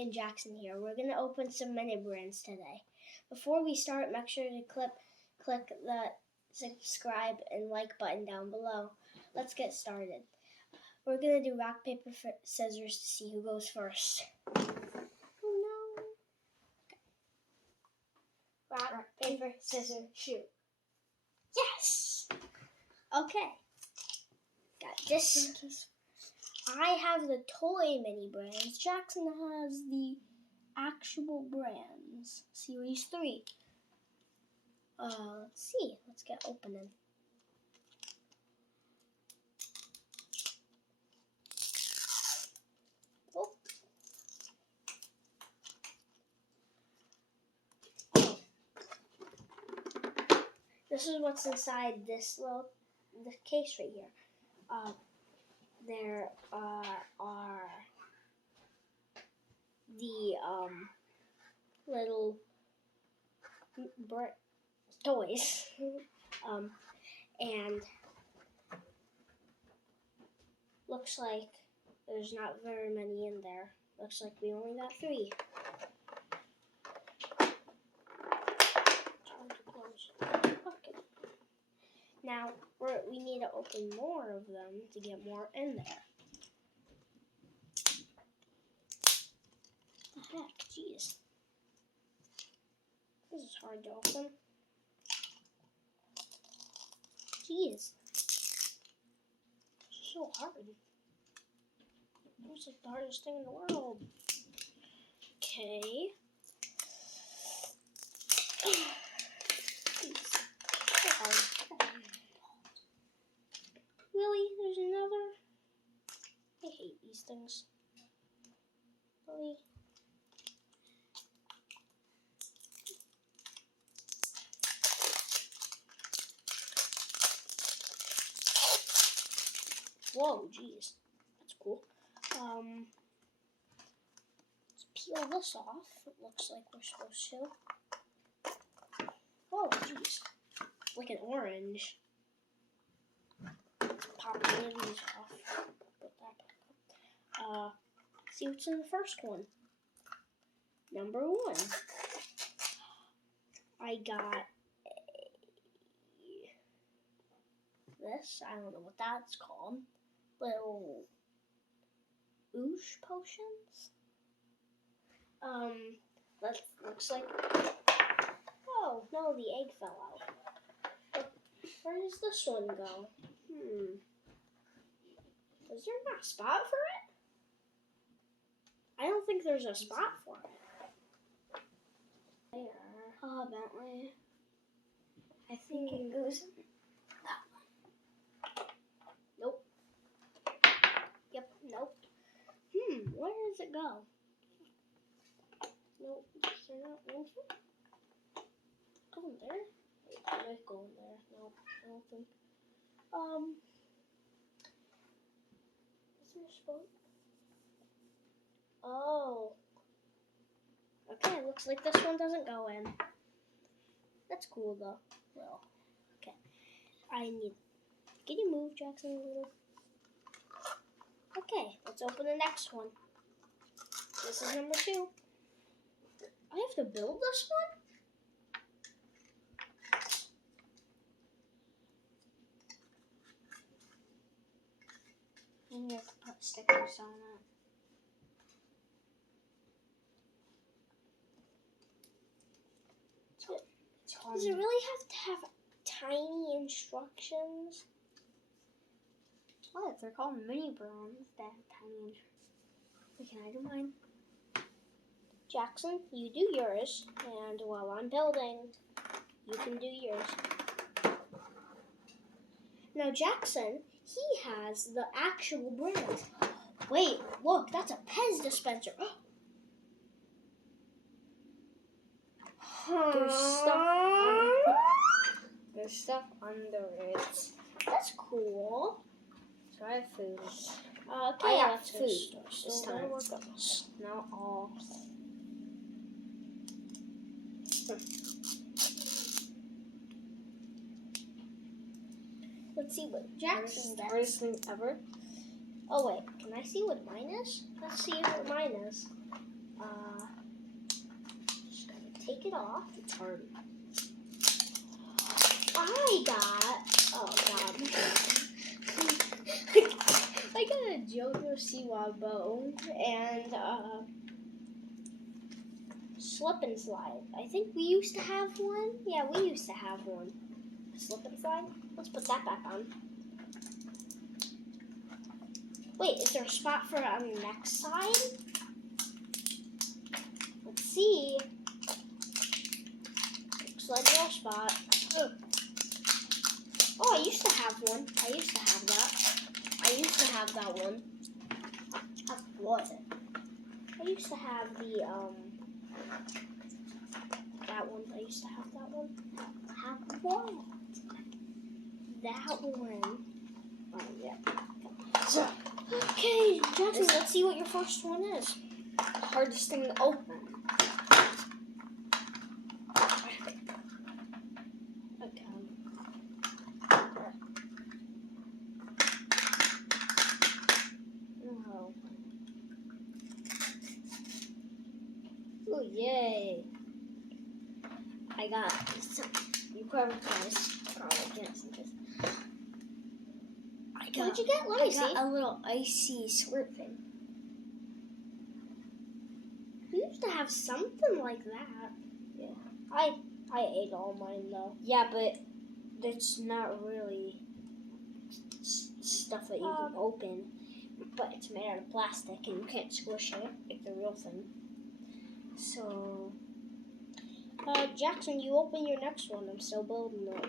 and Jackson here. We're going to open some mini brands today. Before we start, make sure to click the subscribe and like button down below. Let's get started. We're going to do rock, paper, scissors to see who goes first. Oh no. Okay. Rock, paper, scissors, shoot. Yes! Okay. Got this. I have the toy mini brands. Jackson has the actual brands. Series 3. Let's see. Let's get opening. Oh. This is what's inside this the case right here. There are the little toys, and looks like there's not very many in there. Looks like we only got 3. Okay. Now we need to open more of them to get more in there. What the heck? Jeez. This is hard to open. Jeez. It's so hard. It's like the hardest thing in the world. Okay. So hard. Really? There's another? I hate these things. Really? Whoa, jeez. That's cool. Let's peel this off. It looks like we're supposed to. Oh, jeez. Like an orange. Pop one of these off. Put that back up. See what's in the first one. Number 1. I got this. I don't know what that's called. Little oosh potions. Looks like. Oh no, the egg fell out. Where does this one go? Is there not a spot for it? I don't think there's a spot for it. There. Oh, Bentley. I think it goes that one. Nope. Yep, nope. Where does it go? Nope. Is there not one here? Go in there? Wait, it might go in there. Nope, I don't think. Is there a spot? Oh. Okay, looks like this one doesn't go in. That's cool though. Well, okay. Can you move, Jackson, a little? Okay, let's open the next one. This is number 2. I have to build this one? And you have to put stickers on it. Does it really have to have tiny instructions? What? They're called mini brands that have tiny instructions. Okay, can I do mine? Jackson, you do yours, and while I'm building, you can do yours. Now, Jackson, he has the actual brands. Wait, look, that's a Pez dispenser. There's stuff under it. That's cool. So I have food. Okay, I got let's food this time. Not all. Let's see what Jackson does. Hardest thing ever. Oh wait, can I see what mine is? Let's see what mine is. take it off. It's hard. I got. Oh God. I got a JoJo Siwa bow and slip and slide. I think we used to have one. Yeah, we used to have one. Slip and slide. Let's put that back on. Wait, is there a spot for it on the next side? Let's see. Looks like no spot. Ugh. Oh, I used to have one. I used to have that. I used to have that one. What? I used to have the that one. I used to have that one. Have what? That one. Oh, yeah. Okay, Jackson, let's see what your first one is. Hardest thing to open. Oh, yay. I got some. You probably guys can't see this. What'd you get? Let me see. I got a little icy squirt thing. We used to have something like that. Yeah. I ate all mine though. Yeah, but that's not really stuff that you can open. But it's made out of plastic and you can't squish it like the real thing. So, Jackson, you open your next one. I'm still building it.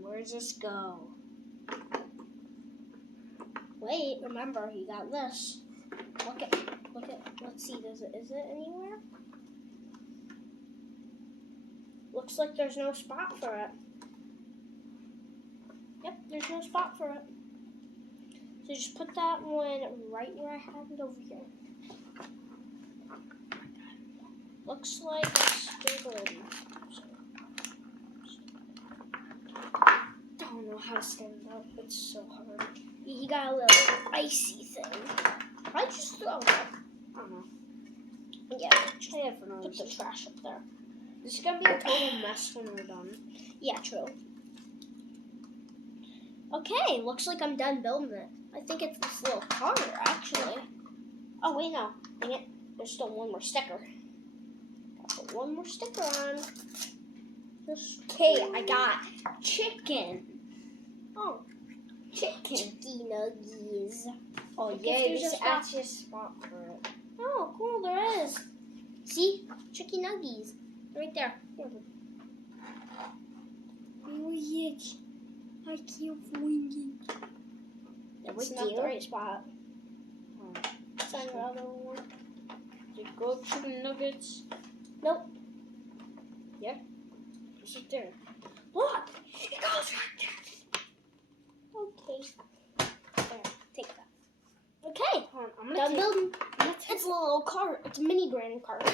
where does this go? Wait, remember, you got this. Look at, let's see, is it anywhere? Looks like there's no spot for it. Yep, there's no spot for it. So just put that one right where I have it over here. Looks like it's still building. I don't know how to stand up. It's so hard. He got a little icy thing. I just throw it. I don't know. Yeah, Just put the trash up there. This is gonna be a total mess when we're done. Yeah, true. Okay, looks like I'm done building it. I think it's this little car, actually. Oh, wait, no. Dang it. There's still one more sticker. Gotta put one more sticker on. Okay, I got chicken. Oh, Chicken. chicky nuggies. Oh, Look, yeah, if there's there's actually a spot for it. Oh, cool, there is. See? Chicky nuggies. Right there. Here. Oh, yeah. I can't find it. It's not the right spot. Oh. It's on your other one. Did it go chicken nuggets? Nope. Yeah? Is it there? What? It goes right there. Okay. There, take that. Okay. Hold on, I'm Done gonna building. It's a little cart. It's a mini brand cart.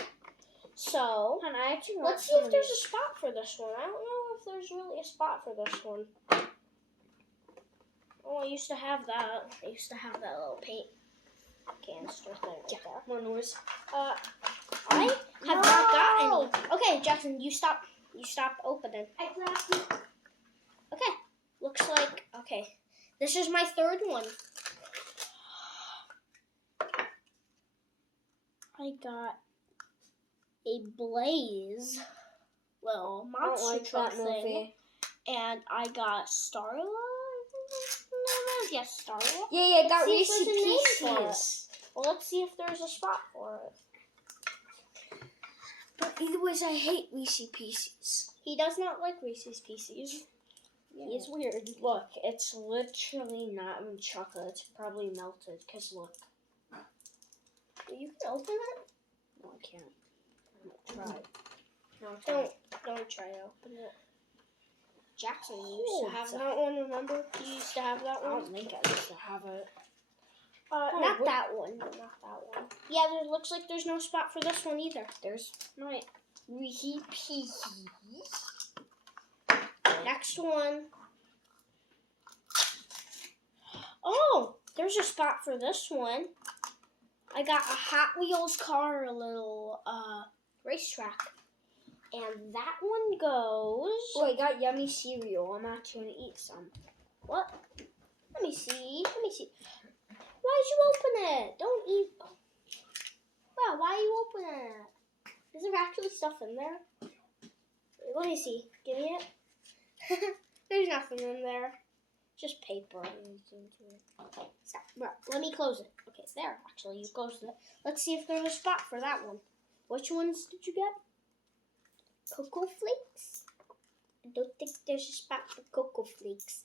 So, Hold on, I actually want let's see if there's a spot for this one. I don't know if there's really a spot for this one. Oh, I used to have that. I used to have that little paint canister thing right there. more noise. I have not got any. Okay, Jackson, you stop opening. I grabbed it. Okay, looks like, okay. This is my third one. I got a Blaze little monster truck thing. And I got Starla. Yes, Starla. Yeah, I got Let's see if Reese's there's a name for it. Pieces. Well, let's see if there's a spot for it. But either way, I hate Reese's Pieces. He does not like Reese's Pieces. Yeah. He's weird. Look, it's literally not in chocolate. It's probably melted. Because look. You can open it? No, I can't. Try. No, Don't try to open it. Jackson, you used Oh, to have that one, remember? You used to have that I one? don't think I used to have it. Not that one. Not that one. Yeah, there looks like there's no spot for this one either. There's my Reese's Pieces. Next one. Oh, there's a spot for this one. I got a Hot Wheels car, a little racetrack. And that one goes... Oh, I got yummy cereal. I'm actually going to eat some. What? Let me see. Why'd you open it? Don't eat... Wow, why are you opening it? Is there actually stuff in there? Let me see. Give me it. There's nothing in there. Just paper. Stop. Well, let me close it. Okay, there. Actually, you closed it. Let's see if there's a spot for that one. Which ones did you get? Cocoa Flakes? I don't think there's a spot for Cocoa Flakes.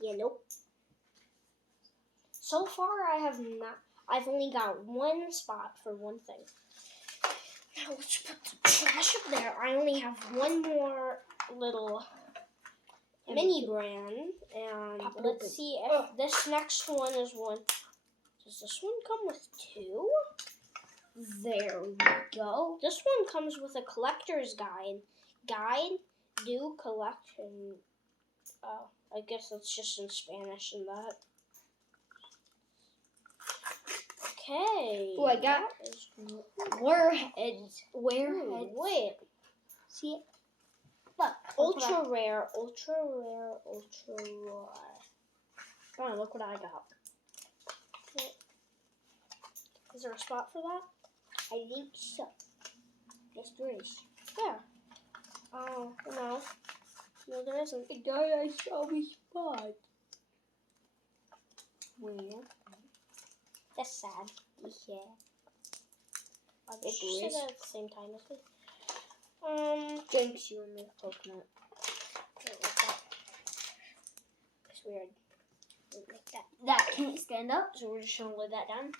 Yeah, nope. So far, I've only got one spot for one thing. Now let's put the trash up there. I only have one more little mini brand, and let's see if this next one is one. Does this one come with two? There we go. This one comes with a collector's guide. Do collection. Oh, I guess that's just in Spanish and that. Okay. Oh, I got Warheads. Wait. See it? Look, ultra rare. Oh, look what I got. Is there a spot for that? I think so. Yes, there is. There. Oh, no. No, there isn't. The guy I saw me spot. Where? That's sad. Yeah. I wish you said that at the same time as me. Drinks you in the coconut. Wait, what's that? It's weird. Like that. That can't stand up, So we're just gonna lay that down.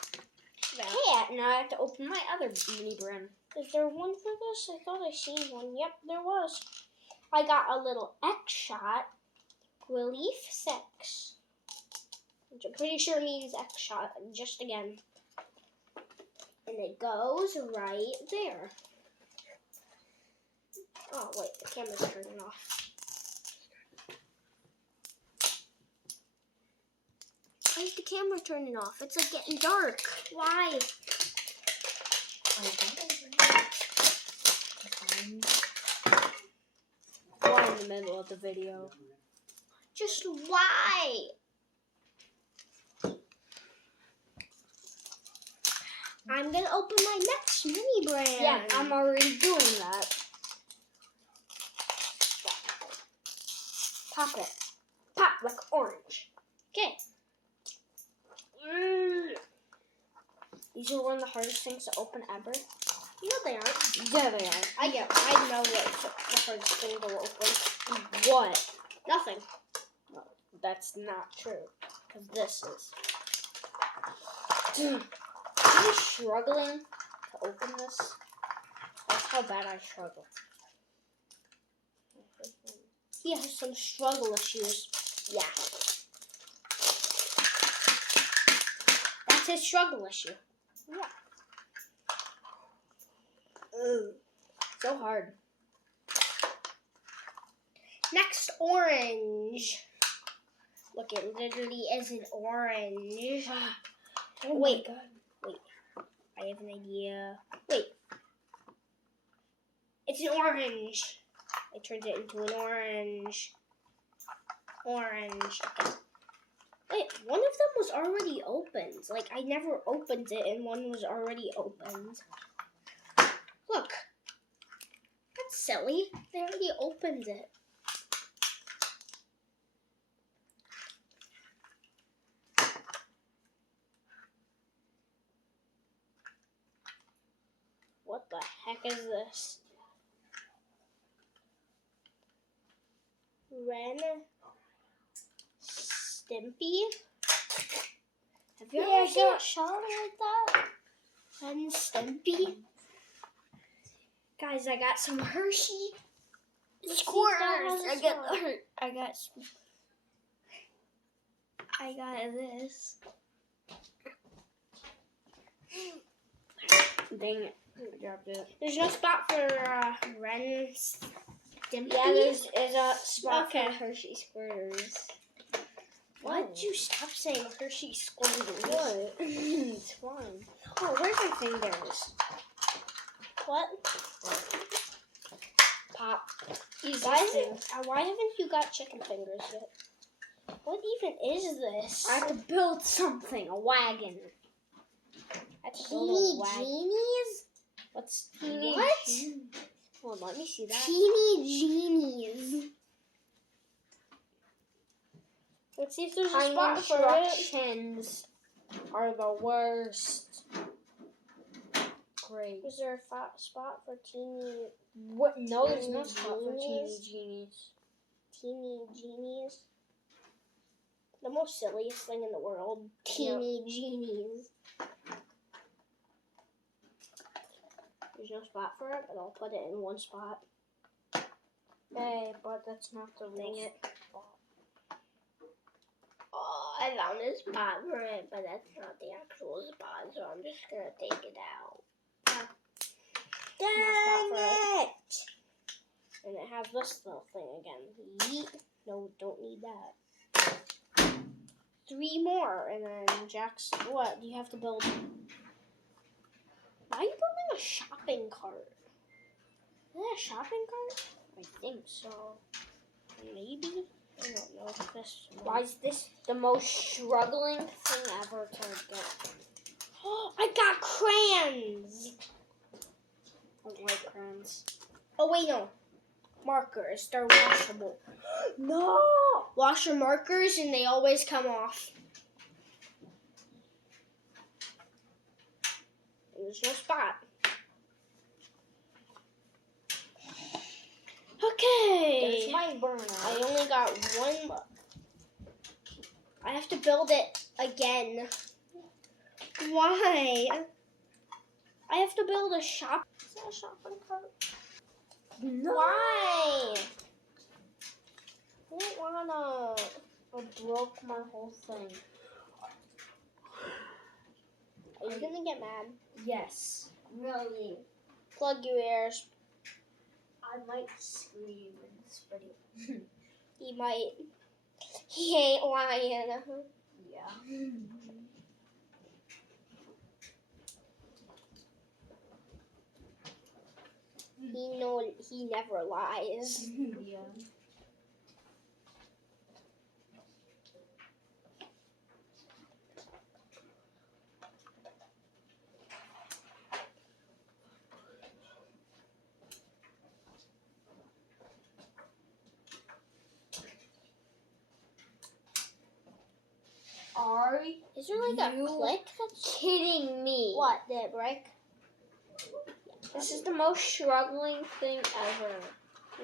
Hey, now I have to open my other mini brand. Is there one for this? I thought I seen one. Yep, there was. I got a little X-Shot Relief 6. Which I'm pretty sure means X-Shot, just again. And it goes right there. Oh, wait, the camera's turning off. Why is the camera turning off? It's like getting dark. Why? Why in the middle of the video? Just why? I'm gonna open my next mini brand. Yeah, I'm already doing that. Pop it. Pop like orange. Okay. These are one of the hardest things to open ever. You know they aren't. Yeah, they are. I know what's the hardest thing to open. What? Nothing. No, that's not true. Because this is. Dude, are you struggling to open this? That's how bad I struggle. He has some struggle issues. Yeah. That's his struggle issue. Yeah. Ugh. So hard. Next, orange. Look, it literally is an orange. Oh Wait. my God. Wait. I have an idea. Wait. It's an orange. I turned it into an orange. Orange. Okay. Wait, one of them was already opened. Like, I never opened it and one was already opened. Look. That's silly. They already opened it. What the heck is this? Ren Stimpy? Have you ever seen a show like that? Ren Stimpy? Guys, I got some Hershey squirters. I got this. Dang it. I dropped it. There's no spot for Ren Stimpy. Yeah, there's a spot Okay. for Hershey squirters. Why'd you stop saying Hershey squirting? What? It's fine. Oh, where's my fingers? What? Pop. Why haven't you got chicken fingers yet? What even is this? I have to build something. A wagon. I have to build a Teeny wagon. genies? What's What? Hold on, let me see that. Teeny genies. Let's see if there's a Tiny spot for it. instructions are the worst. Great. Is there a spot for teeny What? No, there's no Teeny spot for teeny genies? genies. teeny genies? The most silliest thing in the world. Teeny genies. There's no spot for it, but I'll put it in one spot. Hey, but that's not the Dang real it. spot. Oh, I found a spot for it, but that's not the actual spot, so I'm just gonna take it out. Dang it! And it has this little thing again. Yeet. No, don't need that. 3 more, and then Jack's. What? You have to build. Why are you building a shopping cart? Is that a shopping cart? I think so. Maybe? I don't know if this. Why is this the most struggling thing ever to get? Oh, I got crayons! I don't like crayons. Oh, wait, no. Markers. They're washable. No! Wash your markers and they always come off. There's no spot. Okay. There's my burner. I only got one left. I have to build it again. Why? I have to build a shop. Is that a shopping cart? No. Why? I don't wanna. I broke my whole thing. Are you gonna get mad? Yes. Really. Plug your ears. I might scream in this video. He might. He ain't lying. Yeah. He never lies. Yeah. Are Is there like you a click that's kidding me? what? Did it break? This is the most struggling thing ever.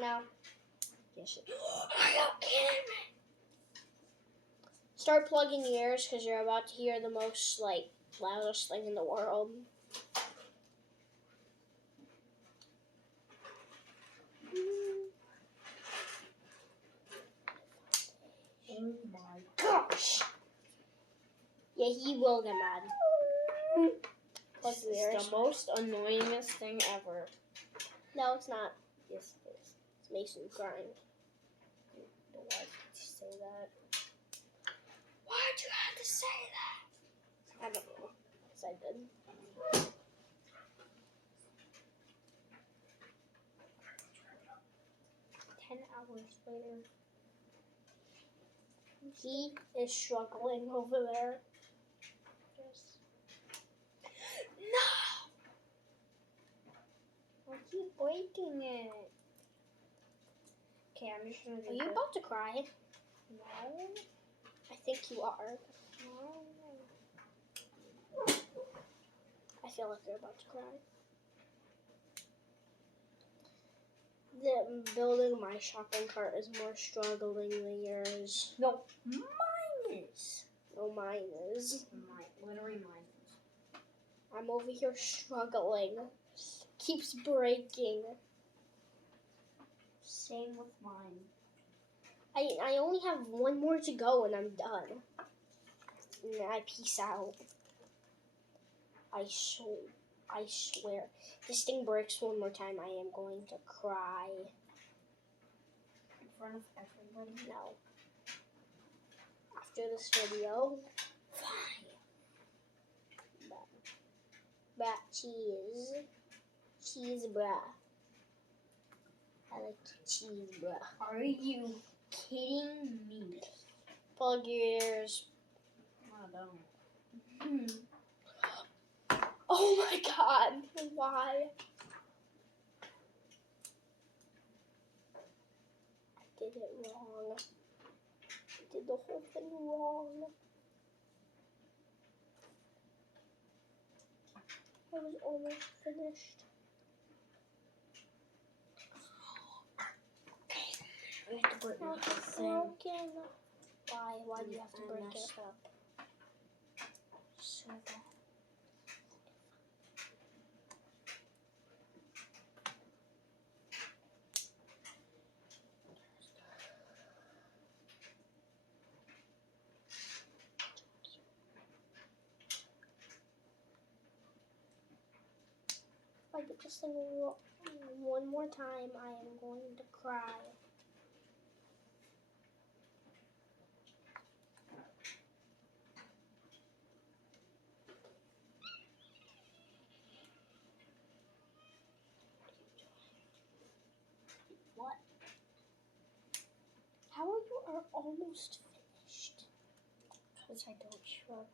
No. Yes. Are you kidding me? Start plugging your ears because you're about to hear the most like loudest thing in the world. Oh my gosh. Yeah, he will get mad. Plug This your is ears. the most annoyingest thing ever. No, it's not. Yes, it is. It's Mason crying. Why did you say that? Why'd you have to say that? I don't know. Because I did. Hours later. He is struggling over there. Yes. No! I keep breaking it. Okay, I'm just gonna do Are you this. about to cry? No. I think you are. No. I feel like you're about to cry. Building my shopping cart is more struggling than yours. No. Mine is. No, mine is. Literally mine is. I'm over here struggling. Keeps breaking. Same with mine. I only have one more to go and I'm done. And I peace out. I swear. If this thing breaks one more time, I am going to cry. In front of everybody. No. after this video. Fine. Brat cheese. Cheese bra. I like cheese bra. Are you kidding me? Plug your ears. I don't. Oh my god. Why? I did it wrong. I did the whole thing wrong. I was almost finished. I have to break the whole thing. Broken. Why? Why do you have to I break it? messed up. So bad. If I get this thing one more time, I am going to cry. What? How are you almost finished? Because I don't struggle.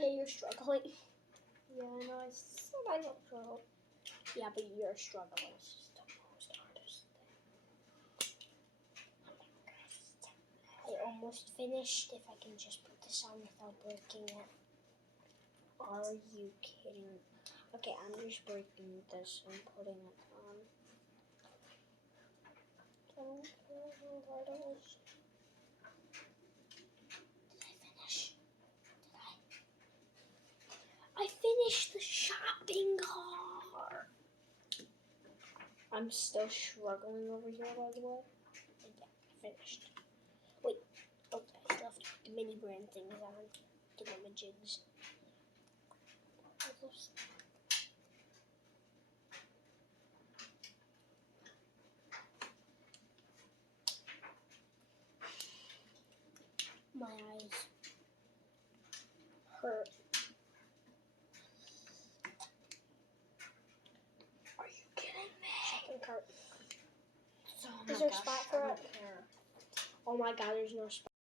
Yeah, you're struggling. Yeah, I know. I said I don't struggle. Yeah, but you're struggling. It's just the most hardest thing. I almost finished. If I can just put this on without breaking it. Are you kidding? Okay, I'm just breaking this and putting it on. I don't care how hard it is. Did I finish? Did I? I finished the shopping cart. I'm still struggling over here, by the way. Yeah, finished. Wait. Okay, I still have to put the mini brand things on. Get them a jigs. My eyes hurt. Are you kidding me? Shopping cart. Oh Is there a spot for it? Care. Oh my god, there's no spot.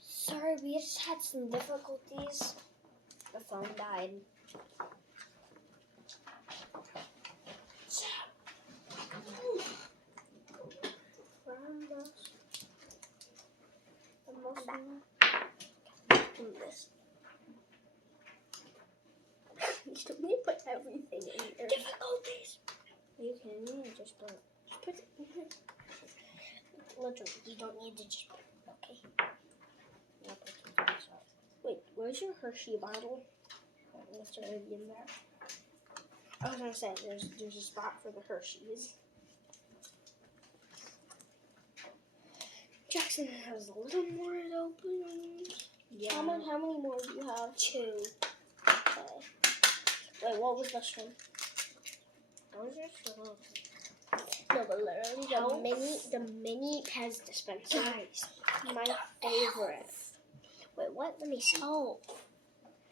Sorry, we just had some difficulties. The phone died. This. You still need to put everything in there. Difficulties. Are you kidding me? Just put it in here. Literally, you don't need to just put it. Okay. Wait, where's your Hershey bottle? It's already in there. I was gonna say, there's a spot for the Hershey's. Jackson has a little more to open. Yeah. How many more do you have? 2. Okay. Wait, what was this one? Those are so No, but literally the mini Pez dispenser. Guys, My favorite. Wait, what? Let me see. oh,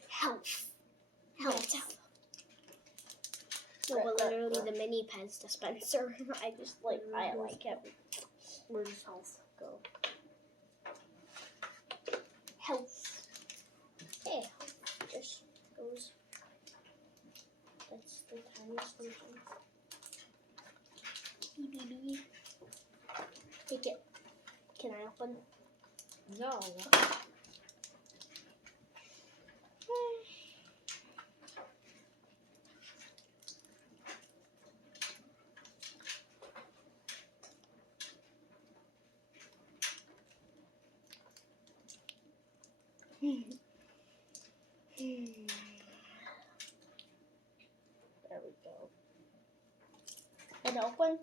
Health. health. No, but literally the mini Pez dispenser. I like it. Where does health go? Health. Hey, just goes. That's the tiniest version. BBB. Take it. Can I open? No. There we go. And open.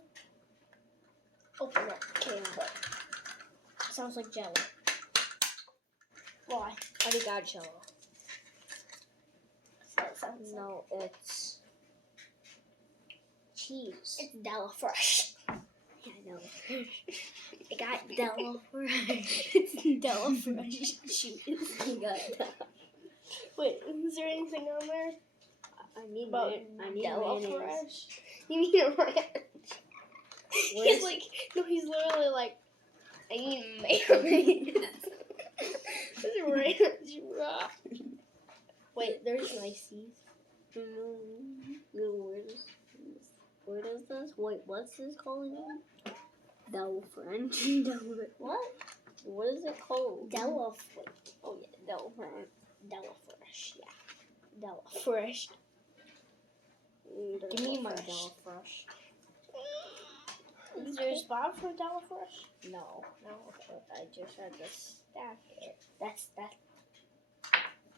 Open it. Okay, but sounds like jello. Why? I already got jello. That sounds No, it's cheese. It's Della Fresh. Yeah, I know. I got Della Fresh. It's Della Fresh cheese. I got Della. Wait, is there anything on there I need about Della mayonnaise. Fresh? You need a ranch. Where's- He's like, no, he's literally like, I need mayonnaise. This ranch, raw. Wait, there's Macy's. Where is this? Wait, what's this called again? Della French. What? What is it called? Della. Oh yeah, Della Fresh. Della Fresh. Yeah, Della Fresh. Give me my Fresh. Della Fresh. Is there a spot for Della Fresh? No. No. Okay. I just had to stack it. That's. I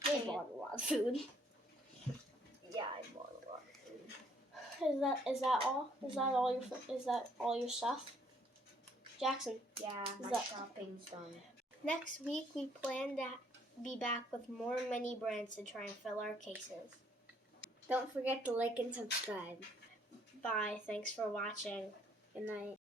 I bought a lot of food. Yeah, I bought a lot of food. Is that all? Is that all your stuff? Jackson. Yeah, Is my that- shopping's done. Next week we plan to be back with more mini brands to try and fill our cases. Don't forget to like and subscribe. Bye. Thanks for watching. Good night.